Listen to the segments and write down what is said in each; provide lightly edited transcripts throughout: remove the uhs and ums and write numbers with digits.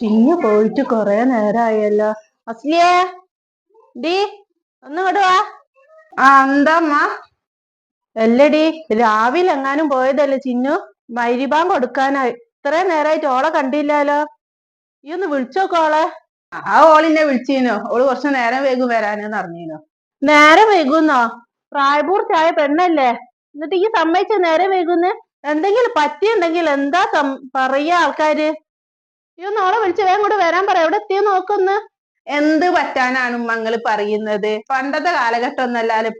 ചിന്നു പോയിട്ട് കൊറേ നേരായല്ലോ. അസ്ലിയേ ഡി ഒന്ന് വിടുവാ. എന്താമ്മ? അല്ലടി, രാവിലെ എങ്ങാനും പോയതല്ലേ ചിന്നു? മൈരിബാൻ കൊടുക്കാനായി. ഇത്രയും നേരായിട്ട് ഓളെ കണ്ടില്ലാലോ. ഈ ഒന്ന് വിളിച്ചോക്കോളെ. ആ ഓളിന്നെ വിളിച്ചീനോ? ഓള് കുറച്ച് നേരം വൈകും വരാനെന്ന് അറിഞ്ഞീനോ? നേരം വൈകുന്നോ? പ്രായപൂർത്തിയായ പെണ്ണല്ലേ, എന്നിട്ട് ഈ സമ്മതിച്ച നേരം വൈകുന്ന്? എന്തെങ്കിലും പറ്റിയുണ്ടെങ്കിൽ എന്താ പറയാ ആൾക്കാര്? ഈ ഒന്ന് ഓളെ വിളിച്ച് വേഗം കൂടെ വരാൻ പറ. എവിടെ എത്തിയോ നോക്കൊന്ന്. എന്ത് പറ്റാനാണ് മങ്ങള് പറയുന്നത്? പണ്ടത്തെ കാലഘട്ടം ഒന്നല്ലാലും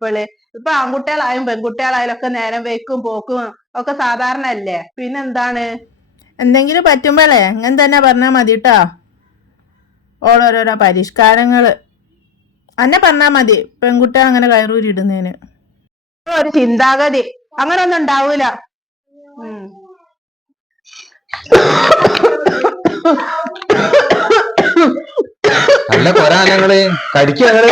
ഇപ്പൊ ആൺകുട്ടികളായും പെൺകുട്ടികളായാലും ഒക്കെ നേരം വയ്ക്കും പോക്കും ഒക്കെ സാധാരണ അല്ലേ. പിന്നെന്താണ്? എന്തെങ്കിലും പറ്റുമ്പോഴേ അങ്ങനെ തന്നെ പറഞ്ഞാൽ മതി കേട്ടോ. ഓളോരോരോ പരിഷ്കാരങ്ങള് അന്നെ പറഞ്ഞാൽ മതി, പെൺകുട്ടികൾ അങ്ങനെ കയറൂരിടുന്നതിന്. ഒരു ചിന്താഗതി അങ്ങനെ ഒന്നും ഉണ്ടാവൂല. നല്ല കൊരാനങ്ങള് കടിക്കങ്ങള്.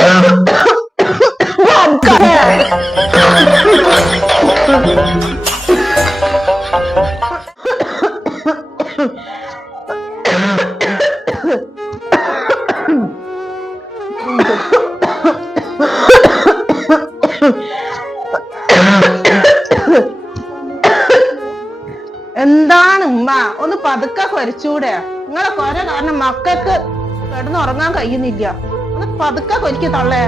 എന്താണ് ഉമ്മ, ഒന്ന് പതുക്കെ കൊരച്ചൂടെ? നിങ്ങളെ കൊര കാരണം മക്കൾക്ക് കിടന്നുറങ്ങാൻ കഴിയുന്നില്ല. ഒന്ന് പതുക്കെ കൊരിക്ക് തള്ളേ.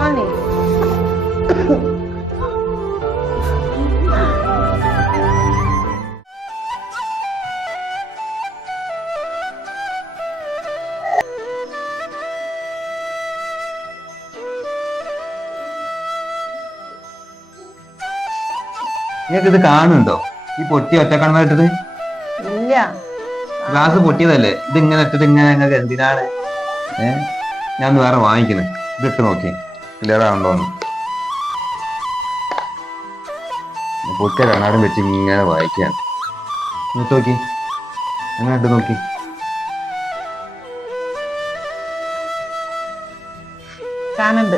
ആണേ നിങ്ങൾക്ക് ഇത് കാണുന്നുണ്ടോ? ഈ പൊട്ടി ഒറ്റക്കണ്ണ ഇട്ടത് ഇല്ല. ഗ്ലാസ് പൊട്ടിയതല്ലേ ഇത്. ഇങ്ങനെ ഇട്ടിട്ട് ഇങ്ങനെ ഞങ്ങൾക്ക് എന്തിനാണ്? ഞാൻ വേറെ വാങ്ങിക്കുന്നത്. ഇതിട്ട് നോക്കി ക്ലിയറാണല്ലോന്ന്. പൊട്ടിയ കണ്ണാടും വെച്ച് ഇങ്ങനെ വായിക്കാണ്. എന്നിട്ട് നോക്കി, അങ്ങനെ ഇട്ട് നോക്കി. കാണുന്നുണ്ട്.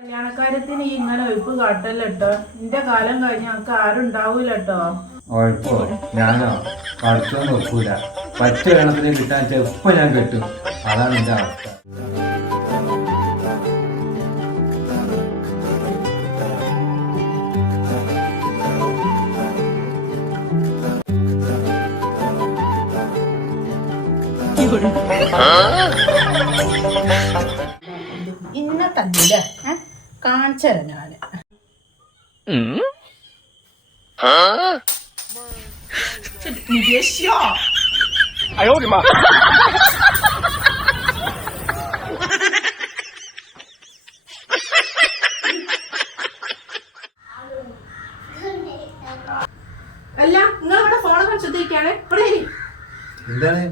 കല്യാണക്കാര്യത്തിന് ഇങ്ങനെ ഒഴിപ്പ് കാട്ടല്ലോ. നിന്റെ കാലം കഴിഞ്ഞ ഞങ്ങൾക്ക് ആരും ഉണ്ടാവൂലട്ടോ. ഉഴപ്പോ ഞാനോ പഠിച്ചോന്ന് വെക്കൂല. പച്ച ഗണത്തിന് കിട്ടാൻ ചെപ്പ ഞാൻ കെട്ടും. അതാണ് എന്റെ അവസ്ഥ. ഇന്ന തന്നില്ല കാണിച്ചര ഞാന്. അല്ല, നിങ്ങൾ ഇവിടെ ഫോണ് കളിച്ചെത്തിരിക്കാണ്.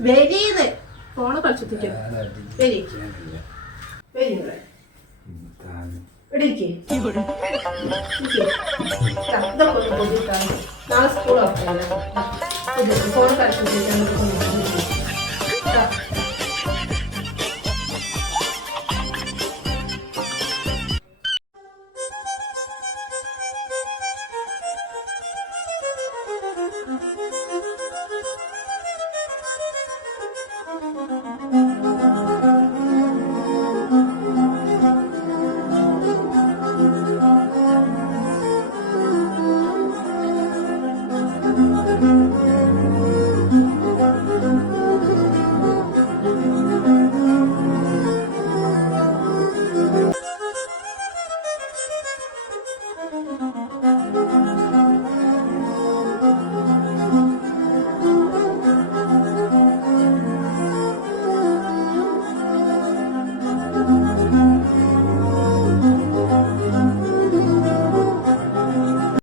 വരീന്ന് ഫോണ് കളിച്ചെത്തിക്കാണ്. വരി വരി നാളെ സ്കൂൾ ഫോൺ കളിച്ചെത്തിക്കാൻ